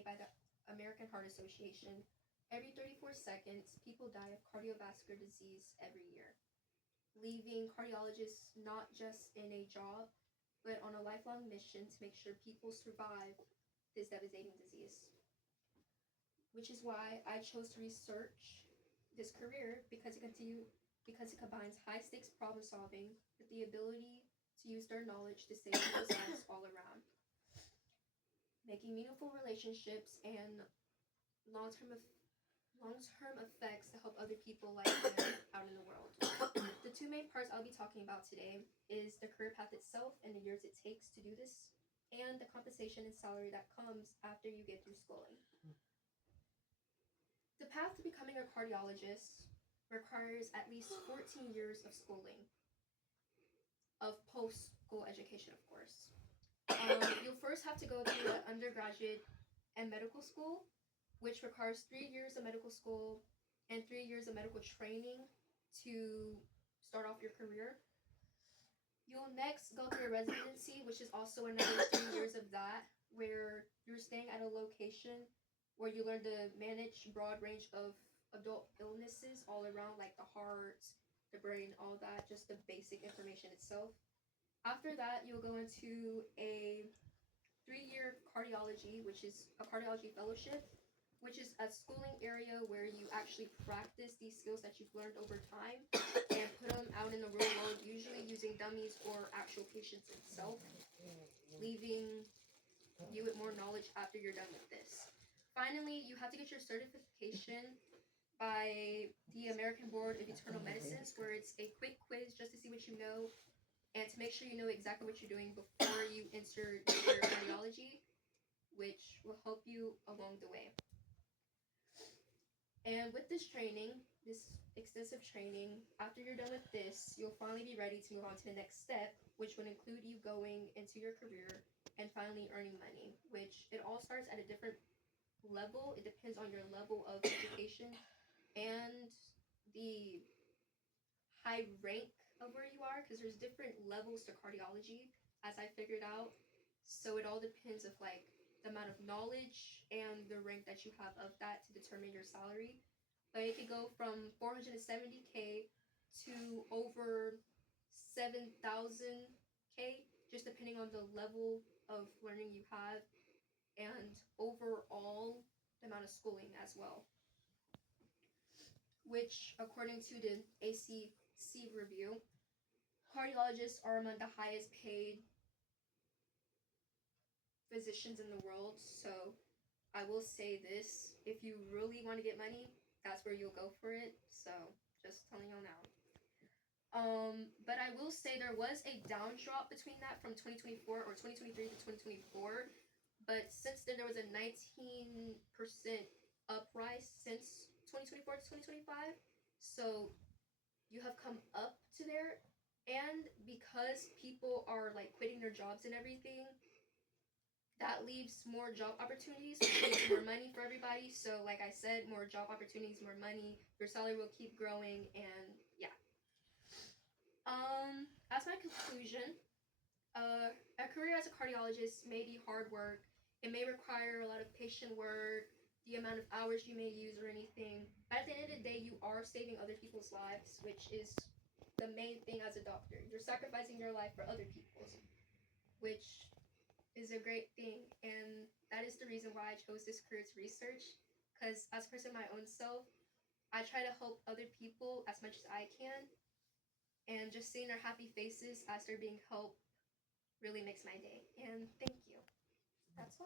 made by the American Heart Association, every 34 seconds, people die of cardiovascular disease every year, leaving cardiologists not just in a job, but on a lifelong mission to make sure people survive this devastating disease. Which is why I chose to research this career because it combines high stakes problem solving with the ability to use their knowledge to save people's lives all around, making meaningful relationships and long term effects to help other people like me out in the world. The two main parts I'll be talking about today is the career path itself and the years it takes to do this, and the compensation and salary that comes after you get through schooling. The path to becoming a cardiologist requires at least 14 years of schooling, of post-school education, of course. You'll first have to go through an undergraduate and medical school, which requires 3 years of medical school and 3 years of medical training to start off your career. You'll next go through a residency, which is also another 3 years of that, where you're staying at a location where you learn to manage a broad range of adult illnesses all around, like the heart, the brain, all that, just the basic information itself. After that, you'll go into a 3-year cardiology, which is a cardiology fellowship, which is a schooling area where you actually practice these skills that you've learned over time and put them out in the real world, usually using dummies or actual patients itself, leaving you with more knowledge after you're done with this. Finally, you have to get your certification by the American Board of Internal Medicines, where it's a quick quiz just to see what you know and to make sure you know exactly what you're doing before you enter your cardiology, which will help you along the way. And with this training, this extensive training, after you're done with this, you'll finally be ready to move on to the next step, which would include you going into your career and finally earning money, which it all starts at a different level. It depends on your level of education and the high rank of where you are, because there's different levels to cardiology, as I figured out. So it all depends of like the amount of knowledge and the rank that you have of that to determine your salary. But it could go from 470K to over 7,000K, just depending on the level of learning you have and overall the amount of schooling as well, which according to the ACC review, cardiologists are among the highest paid physicians in the world. So I will say this, if you really want to get money, that's where you'll go for it. So just telling y'all now. But I will say there was a down drop between that from 2024 or 2023 to 2024. But since then, there was a 19% uprise since 2024 to 2025. So you have come up to there. And because people are like quitting their jobs and everything, that leaves more job opportunities, which means more money for everybody. So like I said, more job opportunities, more money, your salary will keep growing, and yeah. As my conclusion, a career as a cardiologist may be hard work. It may require a lot of patient work, the amount of hours you may use or anything. But at the end of the day, you are saving other people's lives, which is the main thing as a doctor. You're sacrificing your life for other people's, which is a great thing. And that is the reason why I chose this career to research. Because as a person my own self, I try to help other people as much as I can. And just seeing their happy faces as they're being helped really makes my day. And thank you. That's all.